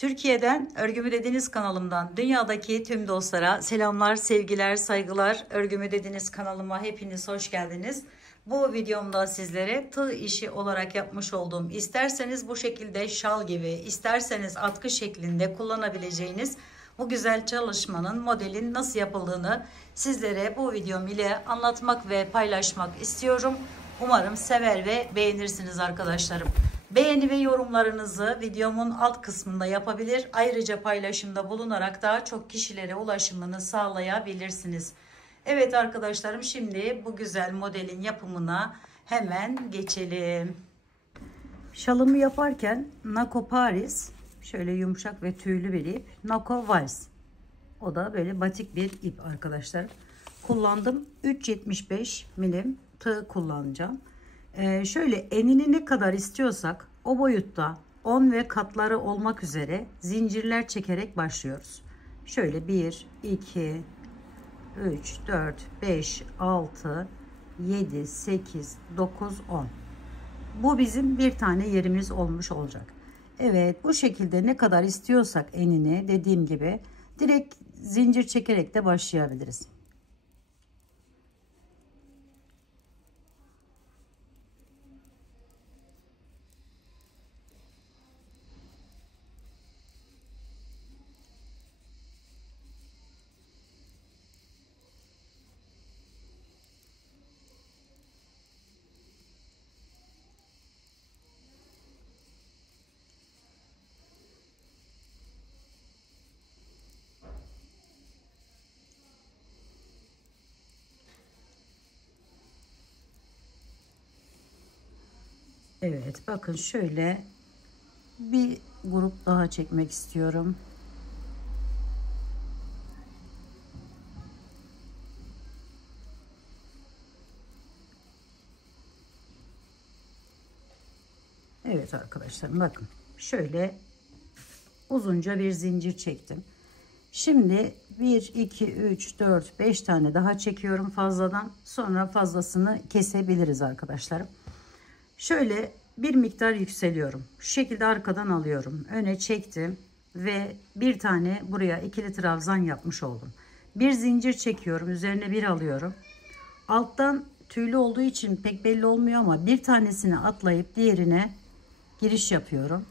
Türkiye'den Örgümü Dediniz kanalımdan dünyadaki tüm dostlara selamlar, sevgiler, saygılar. Örgümü Dediniz kanalıma hepiniz hoş geldiniz. Bu videomda sizlere tığ işi olarak yapmış olduğum, isterseniz bu şekilde şal gibi, isterseniz atkı şeklinde kullanabileceğiniz bu güzel çalışmanın modelin nasıl yapıldığını sizlere bu videom ile anlatmak ve paylaşmak istiyorum. Umarım sever ve beğenirsiniz arkadaşlarım. Beğeni ve yorumlarınızı videomun alt kısmında yapabilir. Ayrıca paylaşımda bulunarak daha çok kişilere ulaşımını sağlayabilirsiniz. Evet arkadaşlarım, şimdi bu güzel modelin yapımına hemen geçelim. Şalımı yaparken Nako Paris, şöyle yumuşak ve tüylü bir ip. Nako Vals, o da böyle batik bir ip arkadaşlar. Kullandım. 3,75 milim tığ kullanacağım. Şöyle enini ne kadar istiyorsak o boyutta 10 ve katları olmak üzere zincirler çekerek başlıyoruz. Şöyle 1, 2, 3, 4, 5, 6, 7, 8, 9, 10. Bu bizim bir tane yerimiz olmuş olacak. Evet, bu şekilde ne kadar istiyorsak enini, dediğim gibi direkt zincir çekerek de başlayabiliriz. Evet, bakın şöyle bir grup daha çekmek istiyorum. Evet arkadaşlar, bakın şöyle uzunca bir zincir çektim. Şimdi 1, 2, 3, 4, 5 tane daha çekiyorum fazladan. Sonra fazlasını kesebiliriz arkadaşlarım. Şöyle bir miktar yükseliyorum. Şu şekilde arkadan alıyorum. Öne çektim ve bir tane buraya ikili trabzan yapmış oldum. Bir zincir çekiyorum. Üzerine bir alıyorum. Alttan tüylü olduğu için pek belli olmuyor ama bir tanesini atlayıp diğerine giriş yapıyorum.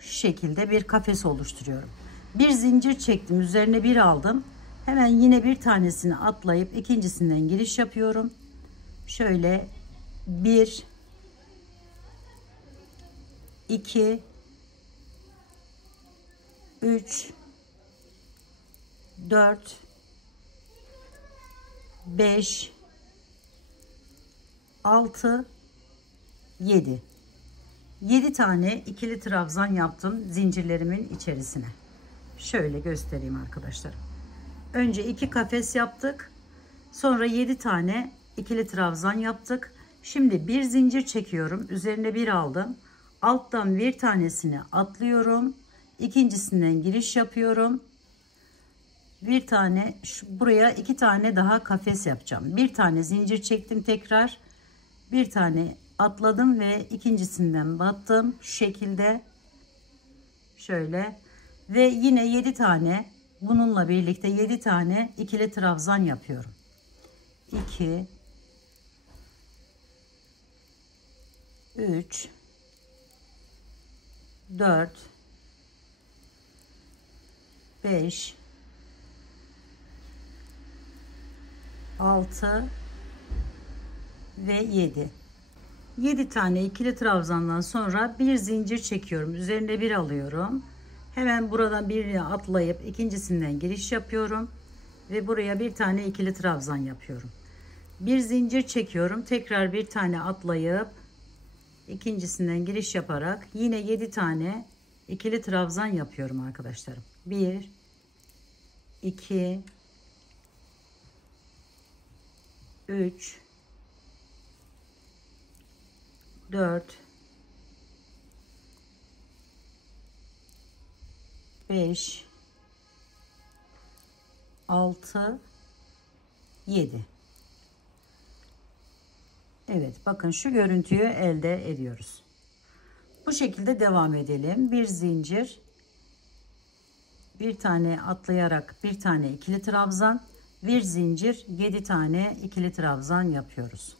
Şu şekilde bir kafes oluşturuyorum. Bir zincir çektim. Üzerine bir aldım. Hemen yine bir tanesini atlayıp ikincisinden giriş yapıyorum. Şöyle 1, 2, 3, 4, 5, 6, 7. 7 tane ikili trabzan yaptım zincirlerimin içerisine. Şöyle göstereyim arkadaşlar. Önce 2 kafes yaptık. Sonra 7 tane ikili trabzan yaptık. Şimdi bir zincir çekiyorum. Üzerine bir aldım. Alttan bir tanesini atlıyorum. İkincisinden giriş yapıyorum. Bir tane buraya 2 tane daha kafes yapacağım. Bir tane zincir çektim tekrar. Bir tane atladım ve ikincisinden battım. Şu şekilde. Şöyle. Ve yine 7 tane, bununla birlikte 7 tane ikili trabzan yapıyorum. 2, 3, 4, 5, 6 ve 7. 7 tane ikili trabzandan sonra bir zincir çekiyorum. Üzerine bir alıyorum. Hemen buradan birini atlayıp ikincisinden giriş yapıyorum. Ve buraya bir tane ikili trabzan yapıyorum. Bir zincir çekiyorum. Tekrar bir tane atlayıp ikincisinden giriş yaparak yine 7 tane ikili trabzan yapıyorum arkadaşlarım. 1, 2, 3, 4, 5, 6, 7. Evet, bakın şu görüntüyü elde ediyoruz. Bu şekilde devam edelim. Bir zincir, bir tane atlayarak bir tane ikili trabzan, bir zincir, 7 tane ikili trabzan yapıyoruz.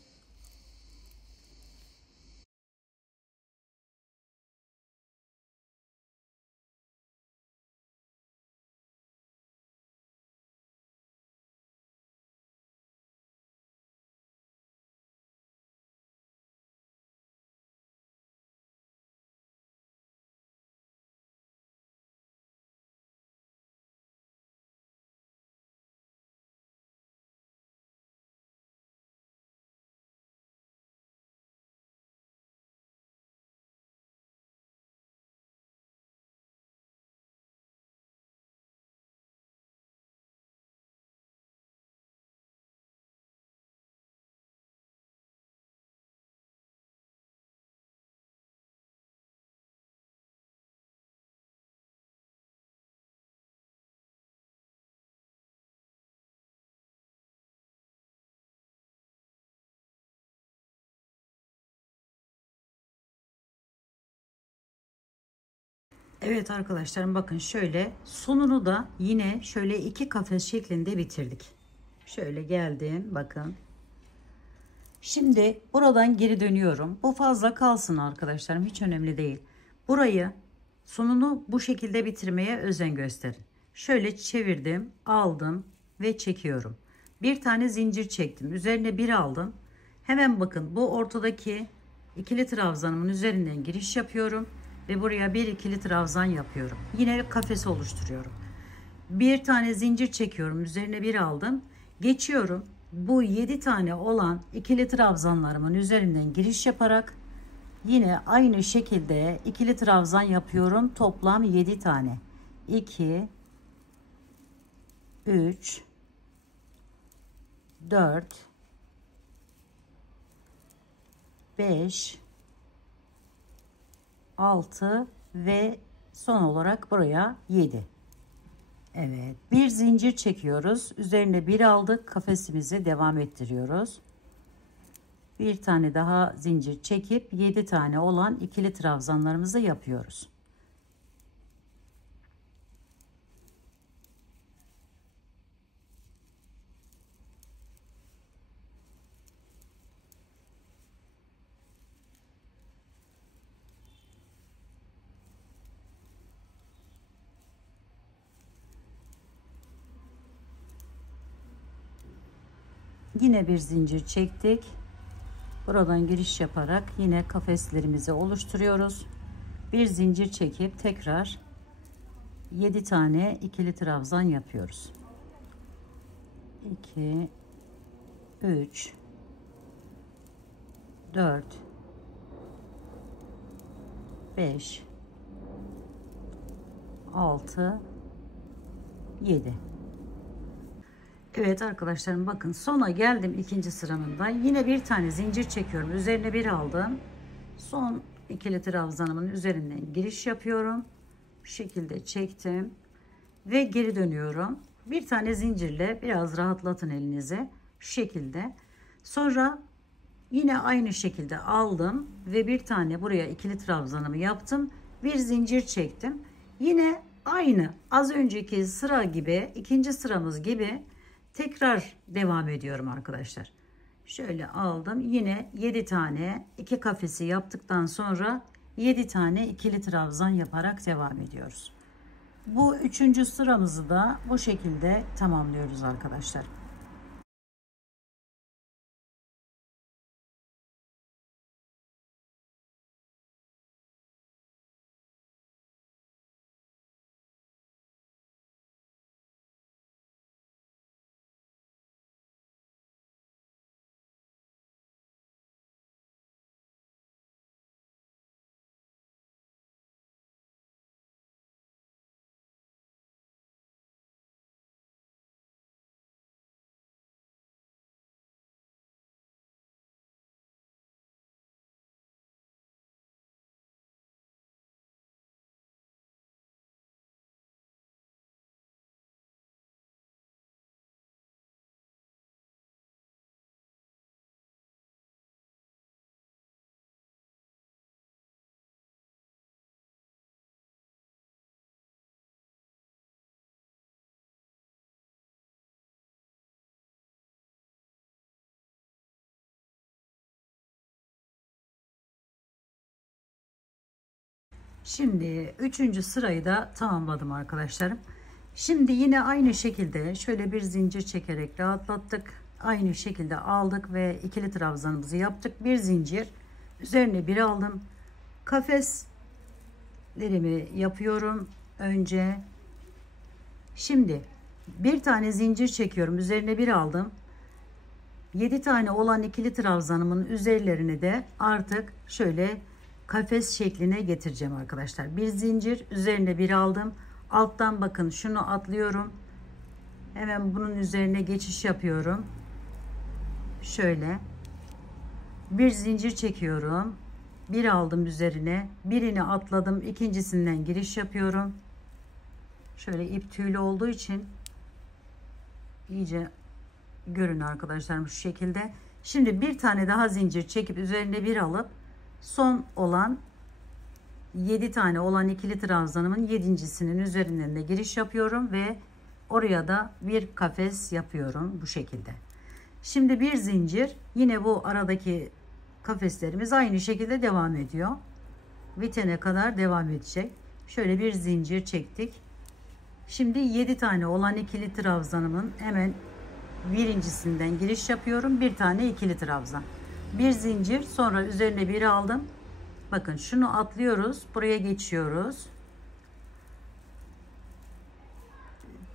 Evet arkadaşlarım, bakın şöyle sonunu da yine şöyle iki kafes şeklinde bitirdik. Şöyle geldim, bakın. Şimdi buradan geri dönüyorum. Bu fazla kalsın arkadaşlarım, hiç önemli değil. Burayı, sonunu bu şekilde bitirmeye özen gösterin. Şöyle çevirdim, aldım ve çekiyorum. Bir tane zincir çektim. Üzerine bir aldım. Hemen bakın, bu ortadaki ikili trabzanımın üzerinden giriş yapıyorum ve buraya bir ikili trabzan yapıyorum. Yine kafes oluşturuyorum. Bir tane zincir çekiyorum, üzerine bir aldım, geçiyorum. Bu 7 tane olan ikili trabzanlarımın üzerinden giriş yaparak yine aynı şekilde ikili trabzan yapıyorum. Toplam 7 tane. 2 3 4 5 6 ve son olarak buraya 7. Evet, bir zincir çekiyoruz. Üzerine bir aldık. Kafesimizi devam ettiriyoruz. Bir tane daha zincir çekip 7 tane olan ikili trabzanlarımızı yapıyoruz. Yine bir zincir çektik. Buradan giriş yaparak yine kafeslerimizi oluşturuyoruz. Bir zincir çekip tekrar 7 tane ikili trabzan yapıyoruz. 2 3 4 5 6 7. Evet arkadaşlarım, bakın sona geldim, ikinci sıramında yine bir tane zincir çekiyorum, üzerine bir aldım, son ikili trabzanımın üzerinden giriş yapıyorum, bu şekilde çektim ve geri dönüyorum. Bir tane zincirle biraz rahatlatın elinizi, şu şekilde. Sonra yine aynı şekilde aldım ve bir tane buraya ikili trabzanımı yaptım, bir zincir çektim. Yine aynı az önceki sıra gibi, ikinci sıramız gibi tekrar devam ediyorum arkadaşlar. Şöyle aldım, yine 7 tane, iki kafesi yaptıktan sonra 7 tane ikili trabzan yaparak devam ediyoruz. Bu üçüncü sıramızı da bu şekilde tamamlıyoruz arkadaşlar. Şimdi üçüncü sırayı da tamamladım arkadaşlarım. Şimdi yine aynı şekilde şöyle bir zincir çekerek rahatlattık. Aynı şekilde aldık ve ikili trabzanımızı yaptık. Bir zincir üzerine bir aldım. Kafeslerimi yapıyorum önce. Şimdi bir tane zincir çekiyorum. Üzerine bir aldım. 7 tane olan ikili trabzanımın üzerlerini de artık şöyle kafes şekline getireceğim arkadaşlar. Bir zincir üzerine bir aldım. Alttan bakın şunu atlıyorum. Hemen bunun üzerine geçiş yapıyorum. Şöyle bir zincir çekiyorum. Bir aldım üzerine. Birini atladım. İkincisinden giriş yapıyorum. Şöyle ip tüylü olduğu için iyice görün arkadaşlarım şu şekilde. Şimdi bir tane daha zincir çekip üzerine bir alıp son olan 7 tane olan ikili trabzanımın yedincisinin üzerinden de giriş yapıyorum ve oraya da bir kafes yapıyorum bu şekilde. Şimdi bir zincir, yine bu aradaki kafeslerimiz aynı şekilde devam ediyor. Bitene kadar devam edecek. Şöyle bir zincir çektik. Şimdi 7 tane olan ikili trabzanımın hemen birincisinden giriş yapıyorum. Bir tane ikili trabzan. Bir zincir, sonra üzerine bir aldım. Bakın şunu atlıyoruz. Buraya geçiyoruz.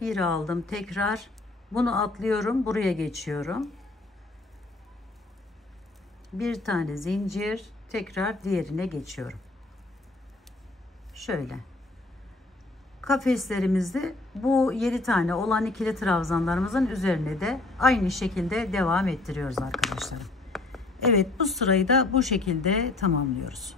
Bir aldım tekrar. Bunu atlıyorum. Buraya geçiyorum. Bir tane zincir. Tekrar diğerine geçiyorum. Şöyle. Kafeslerimizde bu 7 tane olan ikili trabzanlarımızın üzerine de aynı şekilde devam ettiriyoruz arkadaşlarım. Evet, bu sırayı da bu şekilde tamamlıyoruz.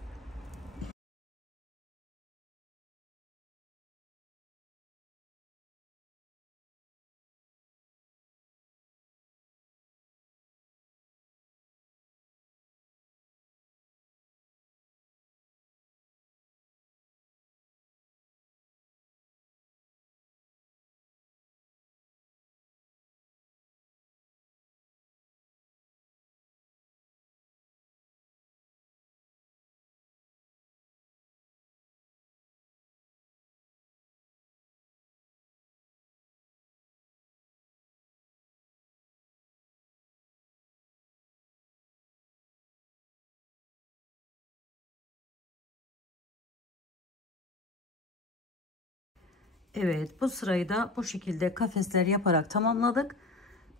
Evet, bu sırayı da bu şekilde kafesler yaparak tamamladık.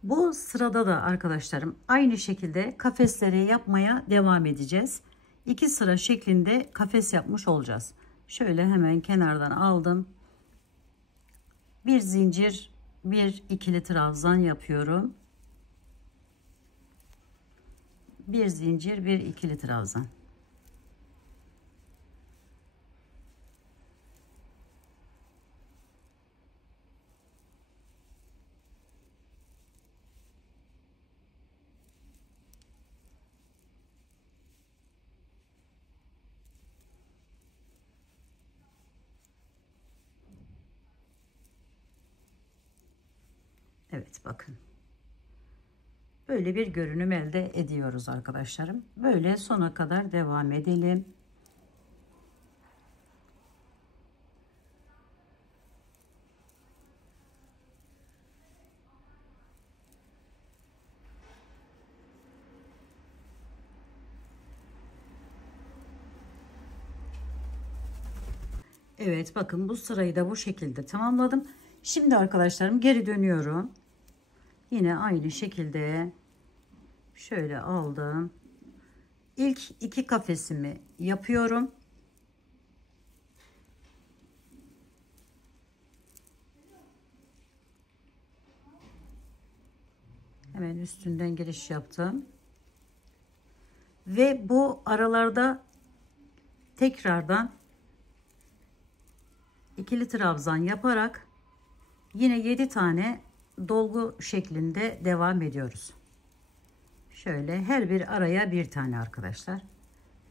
Bu sırada da arkadaşlarım aynı şekilde kafesleri yapmaya devam edeceğiz. 2 sıra şeklinde kafes yapmış olacağız. Şöyle hemen kenardan aldım. Bir zincir, bir ikili trabzan yapıyorum. Bir zincir, bir ikili trabzan. Evet, bakın. Böyle bir görünüm elde ediyoruz arkadaşlarım. Böyle sona kadar devam edelim. Evet, bakın bu sırayı da bu şekilde tamamladım. Şimdi arkadaşlarım geri dönüyorum. Yine aynı şekilde şöyle aldım. İlk 2 kafesimi yapıyorum. Hemen üstünden giriş yaptım. Ve bu aralarda tekrardan ikili trabzan yaparak yine 7 tane dolgu şeklinde devam ediyoruz. Şöyle her bir araya bir tane arkadaşlar.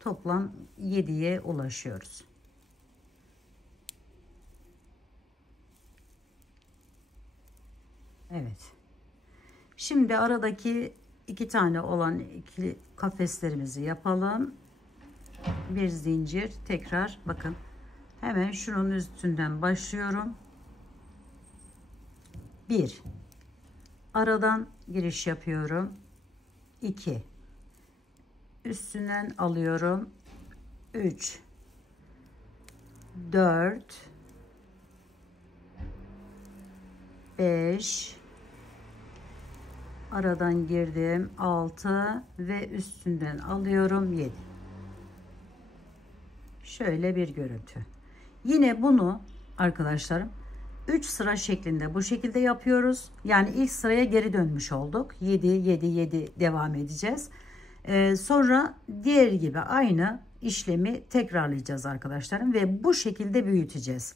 Toplam 7'ye ulaşıyoruz. Evet. Şimdi aradaki 2 tane olan ikili kafeslerimizi yapalım. Bir zincir, tekrar bakın Hemen şunun üstünden başlıyorum. 1 aradan giriş yapıyorum. 2 üstünden alıyorum. 3 4 5 aradan girdim. 6 ve üstünden alıyorum. 7. Şöyle bir görüntü. Yine bunu arkadaşlarım 3 sıra şeklinde bu şekilde yapıyoruz. Yani ilk sıraya geri dönmüş olduk. 7 7 7 devam edeceğiz. Sonra diğer gibi aynı işlemi tekrarlayacağız arkadaşlarım ve bu şekilde büyüteceğiz.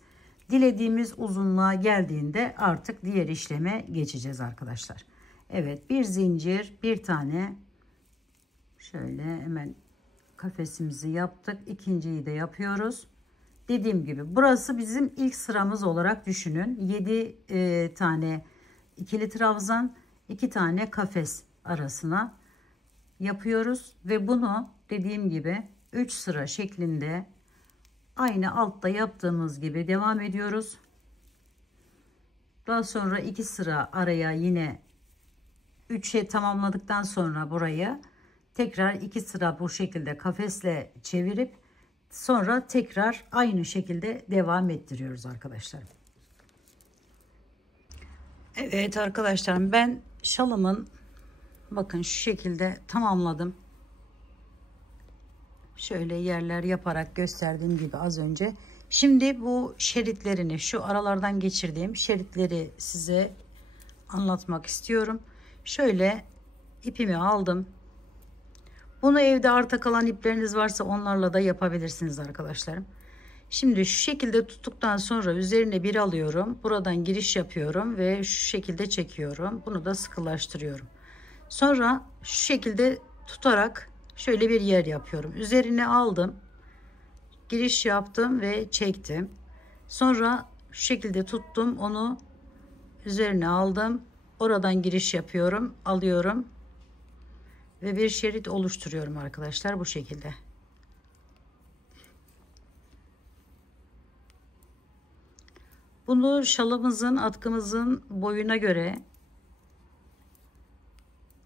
Dilediğimiz uzunluğa geldiğinde artık diğer işleme geçeceğiz arkadaşlar. Evet, bir zincir, bir tane şöyle hemen kafesimizi yaptık. İkinciyi de yapıyoruz. Dediğim gibi burası bizim ilk sıramız olarak düşünün. 7 tane ikili trabzan, 2 tane kafes arasına yapıyoruz ve bunu dediğim gibi 3 sıra şeklinde aynı altta yaptığımız gibi devam ediyoruz. Daha sonra 2 sıra araya yine 3'e tamamladıktan sonra burayı tekrar 2 sıra bu şekilde kafesle çevirip sonra tekrar aynı şekilde devam ettiriyoruz arkadaşlar. Evet arkadaşlarım, ben şalımın bakın şu şekilde tamamladım. Şöyle yerler yaparak gösterdiğim gibi az önce. Şimdi bu şeritlerini, şu aralardan geçirdiğim şeritleri size anlatmak istiyorum. Şöyle ipimi aldım. Bunu evde arta kalan ipleriniz varsa onlarla da yapabilirsiniz arkadaşlarım. Şimdi şu şekilde tuttuktan sonra üzerine bir alıyorum. Buradan giriş yapıyorum ve şu şekilde çekiyorum. Bunu da sıkılaştırıyorum. Sonra şu şekilde tutarak şöyle bir yer yapıyorum. Üzerine aldım. Giriş yaptım ve çektim. Sonra şu şekilde tuttum. Onu üzerine aldım. Oradan giriş yapıyorum. Alıyorum. Ve bir şerit oluşturuyorum arkadaşlar bu şekilde. Bunu şalımızın, atkımızın boyuna göre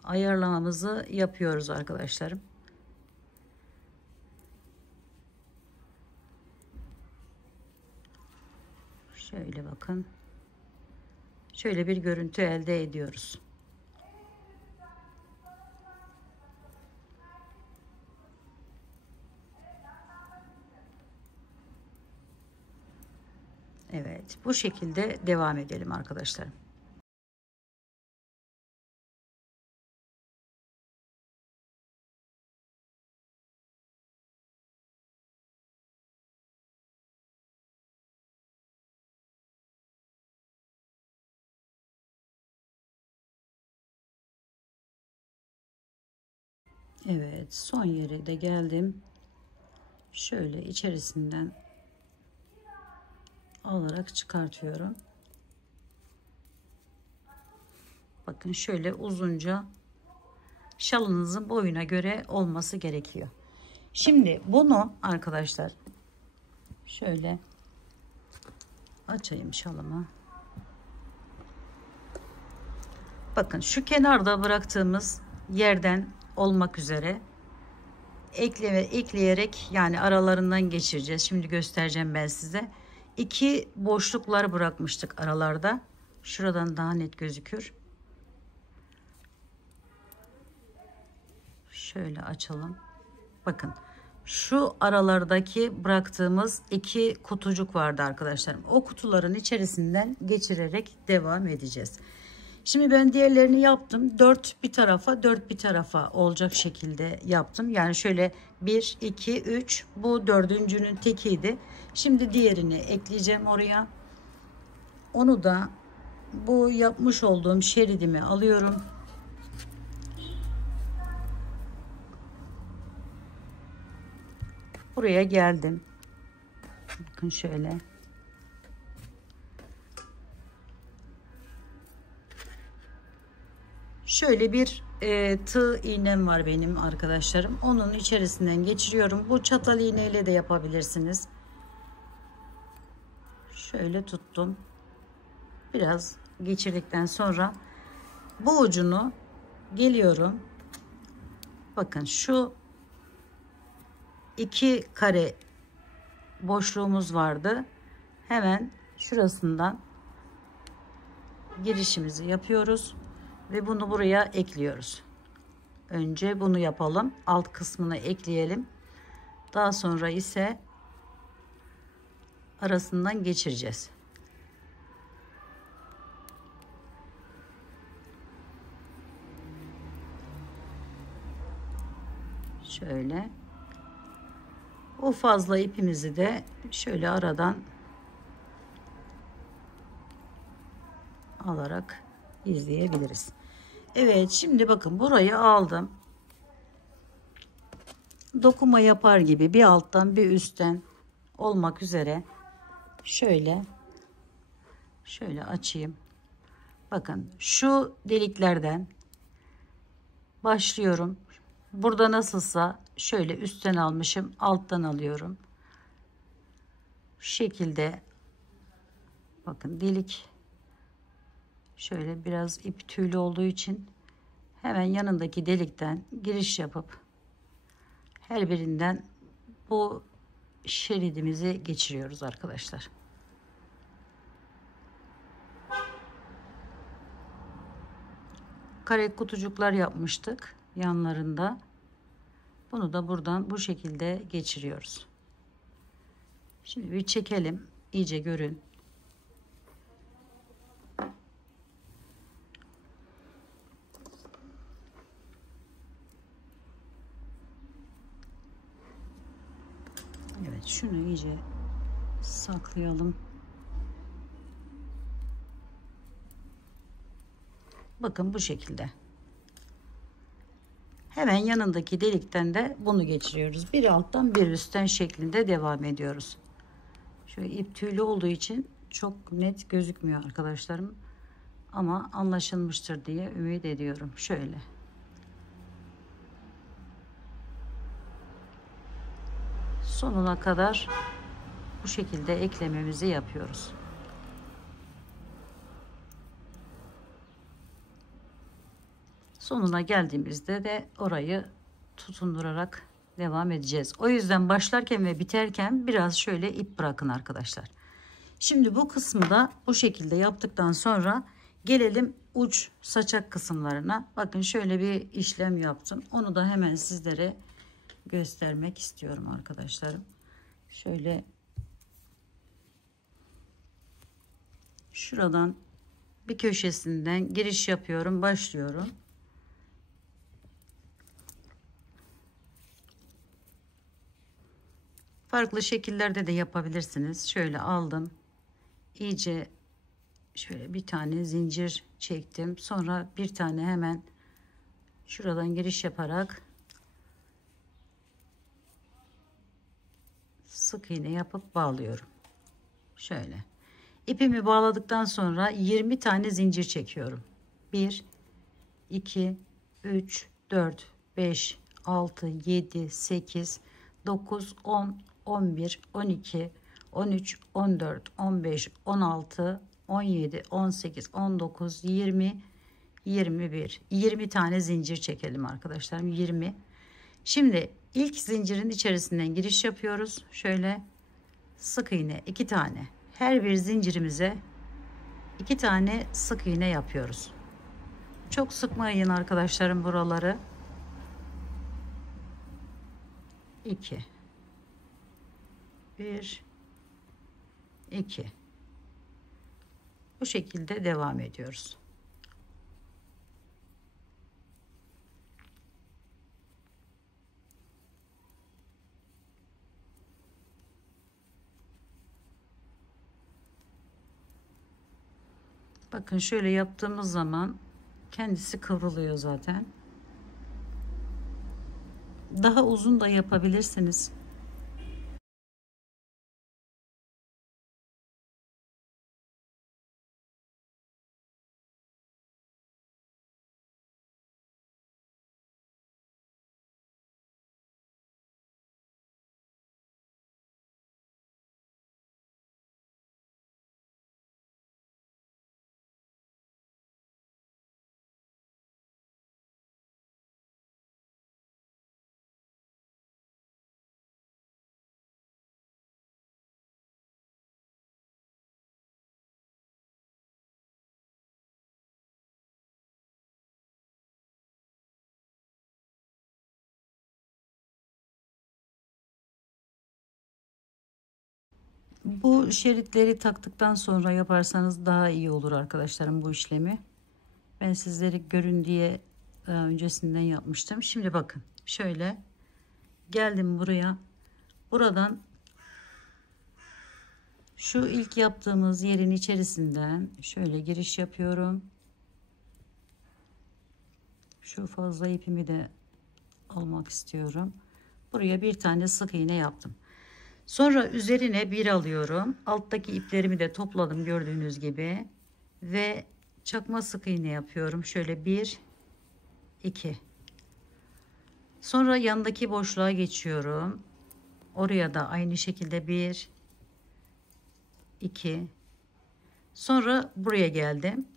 ayarlamamızı yapıyoruz arkadaşlarım. Şöyle bakın. Şöyle bir görüntü elde ediyoruz. Evet, bu şekilde devam edelim arkadaşlar. Evet, son yere de geldim. Şöyle içerisinden alarak çıkartıyorum. Bakın şöyle uzunca, şalınızın boyuna göre olması gerekiyor. Şimdi bunu arkadaşlar şöyle açayım şalımı. Bakın şu kenarda bıraktığımız yerden olmak üzere ekleyerek yani aralarından geçireceğiz. Şimdi göstereceğim ben size. 2 boşluklar bırakmıştık aralarda. Şuradan daha net gözükür. Şöyle açalım. Bakın şu aralardaki bıraktığımız 2 kutucuk vardı arkadaşlarım. O kutuların içerisinden geçirerek devam edeceğiz. Şimdi ben diğerlerini yaptım. 4 bir tarafa 4 bir tarafa olacak şekilde yaptım. Yani şöyle 1 2 3 bu dördüncünün tekiydi. Şimdi diğerini ekleyeceğim oraya. Onu da bu yapmış olduğum şeridimi alıyorum. Buraya geldim. Bakın şöyle. Şöyle bir tığ iğnem var benim arkadaşlarım. Onun içerisinden geçiriyorum. Bu çatal iğneyle de yapabilirsiniz. Şöyle tuttum. Biraz geçirdikten sonra bu ucunu geliyorum. Bakın şu 2 kare boşluğumuz vardı. Hemen şurasından girişimizi yapıyoruz ve bunu buraya ekliyoruz. Önce bunu yapalım. Alt kısmını ekleyelim. Daha sonra ise arasından geçireceğiz. Şöyle. O fazla ipimizi de şöyle aradan alarak izleyebiliriz. Evet, şimdi bakın burayı aldım. Dokuma yapar gibi bir alttan bir üstten olmak üzere şöyle açayım. Bakın şu deliklerden başlıyorum. Burada nasılsa şöyle üstten almışım, alttan alıyorum. Şu şekilde bakın delik şöyle biraz ip tüylü olduğu için hemen yanındaki delikten giriş yapıp her birinden bu şeridimizi geçiriyoruz arkadaşlar. Kare kutucuklar yapmıştık yanlarında. Bunu da buradan bu şekilde geçiriyoruz. Şimdi bir çekelim, iyice görün. Evet, şunu iyice saklayalım. Bakın bu şekilde. Hemen yanındaki delikten de bunu geçiriyoruz. Bir alttan bir üstten şeklinde devam ediyoruz. Şöyle ip tüylü olduğu için çok net gözükmüyor arkadaşlarım. Ama anlaşılmıştır diye ümit ediyorum. Şöyle. Sonuna kadar bu şekilde eklememizi yapıyoruz. Sonuna geldiğimizde de orayı tutundurarak devam edeceğiz. O yüzden başlarken ve biterken biraz şöyle ip bırakın arkadaşlar. Şimdi bu kısmı da bu şekilde yaptıktan sonra gelelim uç saçak kısımlarına. Bakın şöyle bir işlem yaptım. Onu da hemen sizlere göstermek istiyorum arkadaşlarım. Şöyle şuradan bir köşesinden giriş yapıyorum, başlıyorum. Farklı şekillerde de yapabilirsiniz. Şöyle aldım. İyice şöyle bir tane zincir çektim. Sonra bir tane hemen şuradan giriş yaparak sık iğne yapıp bağlıyorum. Şöyle. İpimi bağladıktan sonra 20 tane zincir çekiyorum. 1, 2, 3, 4, 5, 6, 7, 8, 9, 10, 11, 12, 13, 14, 15, 16, 17, 18, 19, 20, 21. 20 tane zincir çekelim arkadaşlarım. 20. Şimdi ilk zincirin içerisinden giriş yapıyoruz. Şöyle sık iğne 2 tane. Her bir zincirimize 2 tane sık iğne yapıyoruz. Çok sıkmayın arkadaşlarım buraları. 2, 1, 2. Bu şekilde devam ediyoruz. Bakın şöyle yaptığımız zaman kendisi kıvrılıyor zaten. Daha uzun da yapabilirsiniz. Bu şeritleri taktıktan sonra yaparsanız daha iyi olur arkadaşlarım bu işlemi. Ben sizlere görün diye öncesinden yapmıştım. Şimdi bakın şöyle geldim buraya. Buradan şu ilk yaptığımız yerin içerisinden şöyle giriş yapıyorum. Şu fazla ipimi de almak istiyorum. Buraya bir tane sık iğne yaptım. Sonra üzerine bir alıyorum. Alttaki iplerimi de topladım gördüğünüz gibi. Ve çakma sık iğne yapıyorum. Şöyle 1, 2. Sonra yandaki boşluğa geçiyorum. Oraya da aynı şekilde 1, 2. Sonra buraya geldim.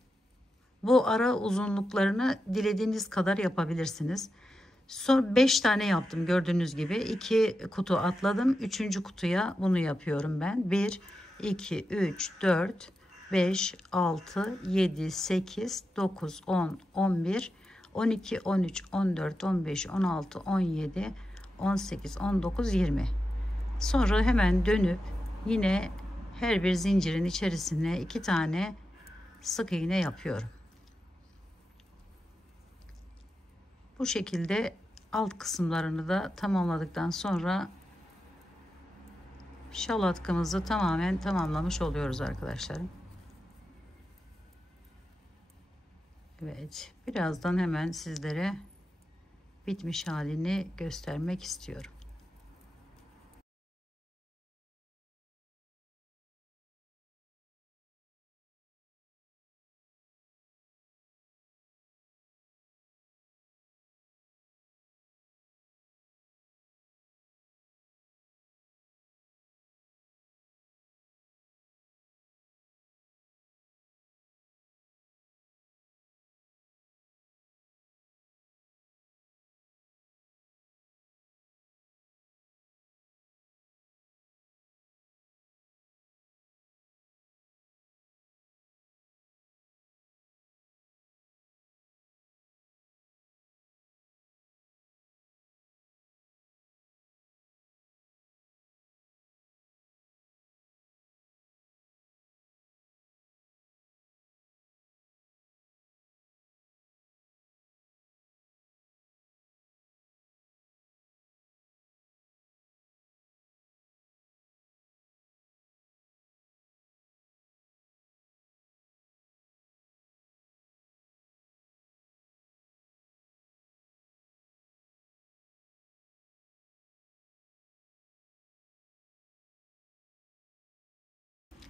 Bu ara uzunluklarını dilediğiniz kadar yapabilirsiniz. Son 5 tane yaptım gördüğünüz gibi. 2 kutu atladım. 3. kutuya bunu yapıyorum ben. 1, 2, 3, 4, 5, 6, 7, 8, 9, 10, 11, 12, 13, 14, 15, 16, 17, 18, 19, 20. Sonra hemen dönüp yine her bir zincirin içerisine 2 tane sık iğne yapıyorum. Bu şekilde alt kısımlarını da tamamladıktan sonra şal atkımızı tamamen tamamlamış oluyoruz arkadaşlar. Evet, birazdan hemen sizlere bitmiş halini göstermek istiyorum.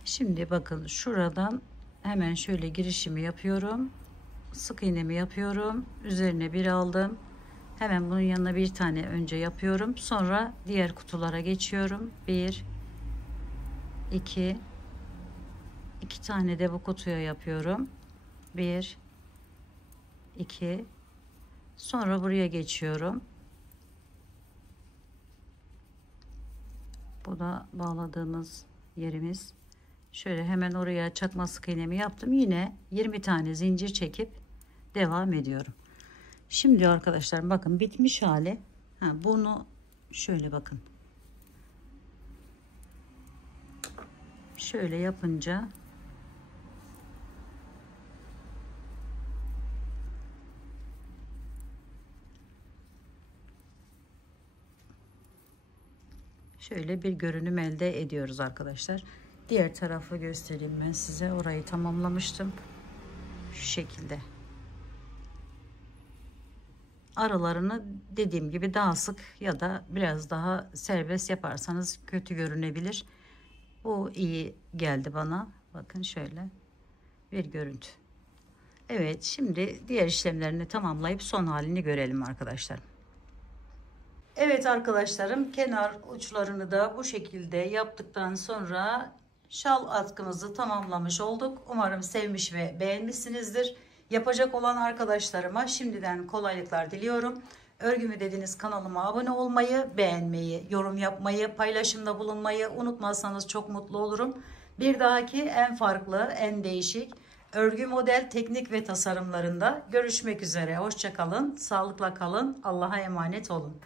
Şimdi bakın şuradan hemen şöyle girişimi yapıyorum. Sık iğnemi yapıyorum. Üzerine bir aldım. Hemen bunun yanına bir tane önce yapıyorum. Sonra diğer kutulara geçiyorum. 1, 2, 2 tane de bu kutuya yapıyorum. 1, 2. Sonra buraya geçiyorum. Bu da bağladığımız yerimiz. Şöyle hemen oraya çakma sık iğnemi yaptım. Yine 20 tane zincir çekip devam ediyorum. Şimdi arkadaşlar bakın bitmiş hali. Bunu şöyle bakın. Şöyle yapınca şöyle bir görünüm elde ediyoruz arkadaşlar. Diğer tarafı göstereyim ben size. Orayı tamamlamıştım. Şu şekilde. Aralarını dediğim gibi daha sık ya da biraz daha serbest yaparsanız kötü görünebilir. Bu iyi geldi bana. Bakın şöyle bir görüntü. Evet, şimdi diğer işlemlerini tamamlayıp son halini görelim arkadaşlar. Evet arkadaşlarım, kenar uçlarını da bu şekilde yaptıktan sonra şal atkımızı tamamlamış olduk. Umarım sevmiş ve beğenmişsinizdir. Yapacak olan arkadaşlarıma şimdiden kolaylıklar diliyorum. Örgümü Dediniz kanalıma abone olmayı, beğenmeyi, yorum yapmayı, paylaşımda bulunmayı unutmazsanız çok mutlu olurum. Bir dahaki en farklı, en değişik örgü model, teknik ve tasarımlarında görüşmek üzere. Hoşça kalın, sağlıkla kalın, Allah'a emanet olun.